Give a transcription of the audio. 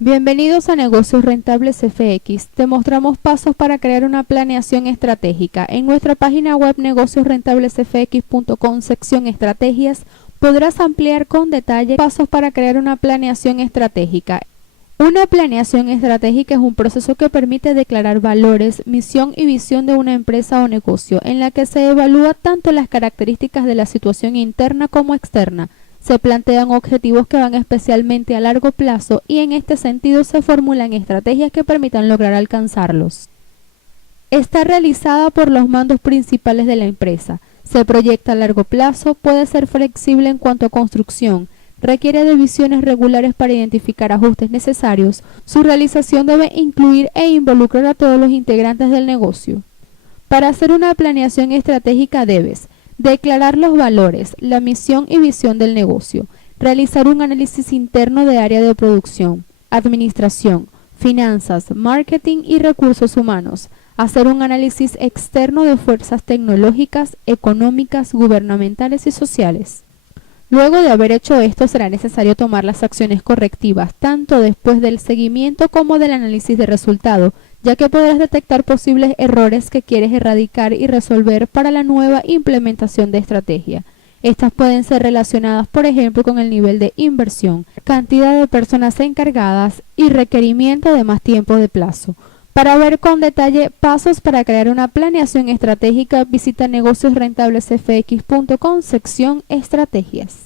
Bienvenidos a Negocios Rentables FX. Te mostramos pasos para crear una planeación estratégica. En nuestra página web negociosrentablesfx.com, sección Estrategias, podrás ampliar con detalle pasos para crear una planeación estratégica. Una planeación estratégica es un proceso que permite declarar valores, misión y visión de una empresa o negocio, en la que se evalúa tanto las características de la situación interna como externa. Se plantean objetivos que van especialmente a largo plazo y en este sentido se formulan estrategias que permitan lograr alcanzarlos. Está realizada por los mandos principales de la empresa. Se proyecta a largo plazo, puede ser flexible en cuanto a construcción, requiere de visiones regulares para identificar ajustes necesarios. Su realización debe incluir e involucrar a todos los integrantes del negocio. Para hacer una planeación estratégica debes declarar los valores, la misión y visión del negocio, realizar un análisis interno de área de producción, administración, finanzas, marketing y recursos humanos, hacer un análisis externo de fuerzas tecnológicas, económicas, gubernamentales y sociales. Luego de haber hecho esto, será necesario tomar las acciones correctivas, tanto después del seguimiento como del análisis de resultado, ya que podrás detectar posibles errores que quieres erradicar y resolver para la nueva implementación de estrategia. Estas pueden ser relacionadas, por ejemplo, con el nivel de inversión, cantidad de personas encargadas y requerimiento de más tiempo de plazo. Para ver con detalle pasos para crear una planeación estratégica, visita negociosrentablesfx.com, sección Estrategias.